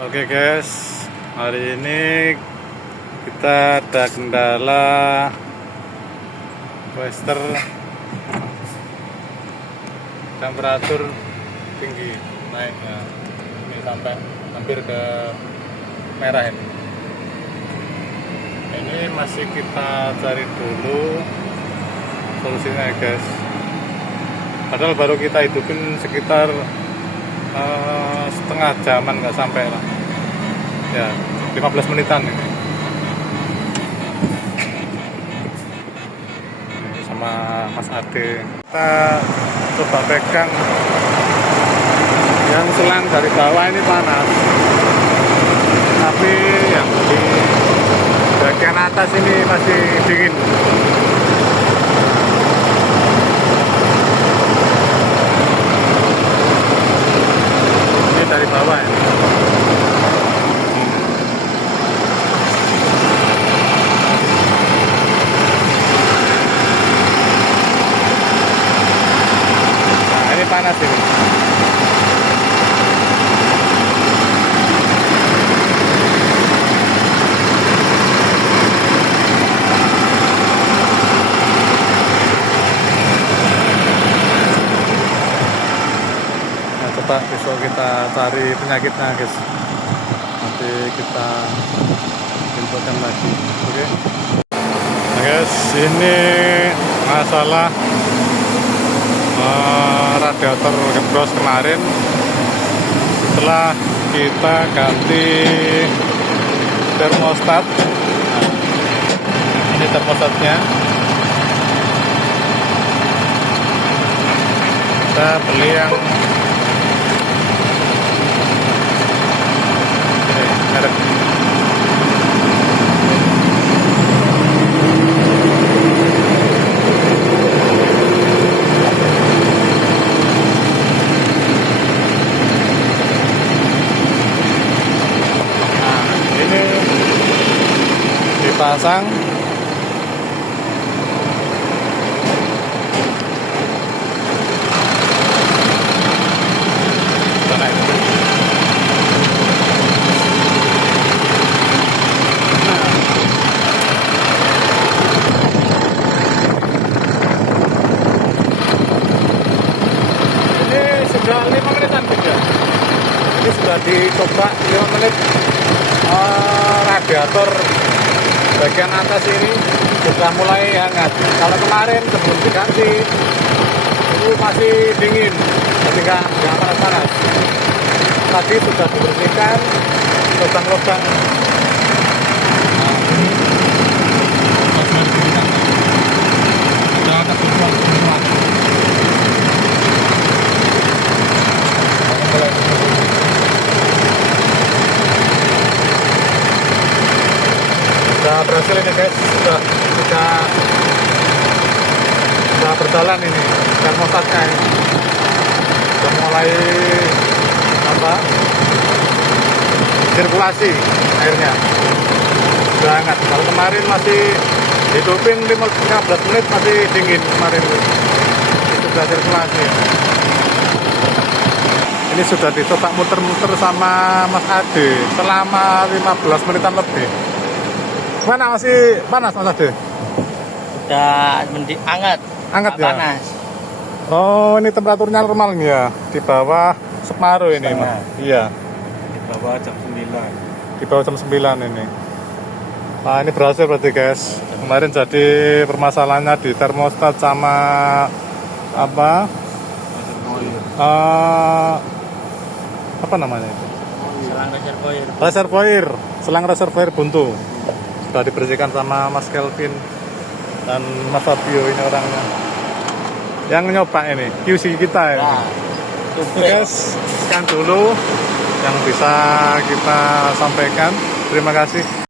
Oke guys, hari ini kita ada kendala Wester temperatur tinggi naiknya ini sampai hampir ke merah ini masih kita cari dulu solusinya ya guys, padahal baru kita hidupin sekitar setengah jaman, nggak sampai lah ya, 15 menitan ini sama Mas Ade. Kita coba pegang yang selang dari bawah ini panas, tapi yang di bagian atas ini masih dingin. Ini dari bawah ya. Nah, ini panas ini. Coba besok kita cari penyakitnya guys, nanti kita infokan lagi. Oke nah guys, ini masalah radiator gebros kemarin. Setelah kita ganti termostat, nah, ini termostatnya kita beli yang merek ini dipasang sudah 5 menitan juga. Ini sudah dicoba 5 menit. Radiator bagian atas ini sudah mulai hangat. Kalau kemarin sebelum diganti itu masih dingin, jadi nggak panas-panas. Tadi sudah dibersihkan lubang-lubang. Sudah berhasil ini guys, sudah berjalan ini termostatnya ini. Sudah mulai sirkulasi airnya, sudah hangat. Kalau kemarin masih hidupin 15 menit masih dingin kemarin, itu sudah sirkulasi. Ini sudah dicoba muter-muter sama Mas Ade selama 15 menitan lebih. Mana masih panas Mas Ade? Udah hangat. Hangat ya? Panas. Oh, ini temperaturnya normal nih ya, di bawah separuh ini Mas. Iya. Di bawah jam 9. Di bawah jam 9 ini. Nah, ini berhasil berarti guys. Kemarin jadi permasalahannya di termostat sama apa? Apa namanya itu? Selang reservoir. Reservoir, selang reservoir buntu. Sudah dibersihkan sama Mas Kelvin dan Mas Fabio, ini orangnya yang nyoba ini, QC kita ya. Nah, Oke guys, sekian dulu yang bisa kita sampaikan. Terima kasih.